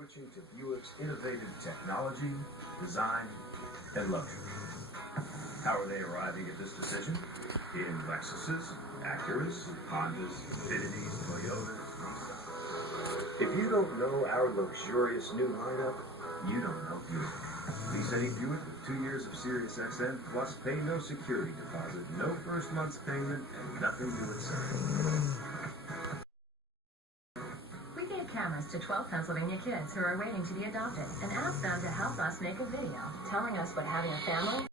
switching to Buick's innovative technology, design, and luxury. How are they arriving at this decision? In Lexuses, Acuras, Hondas, Infinitis, Toyotas, Nissans. If you don't know our luxurious new lineup, you don't know Buick. Lease any Buick with 2 years of Sirius XM, plus pay no security deposit, no first month's payment, and nothing new at service. We gave cameras to 12 Pennsylvania kids who are waiting to be adopted and asked them to help us make a video telling us what having a family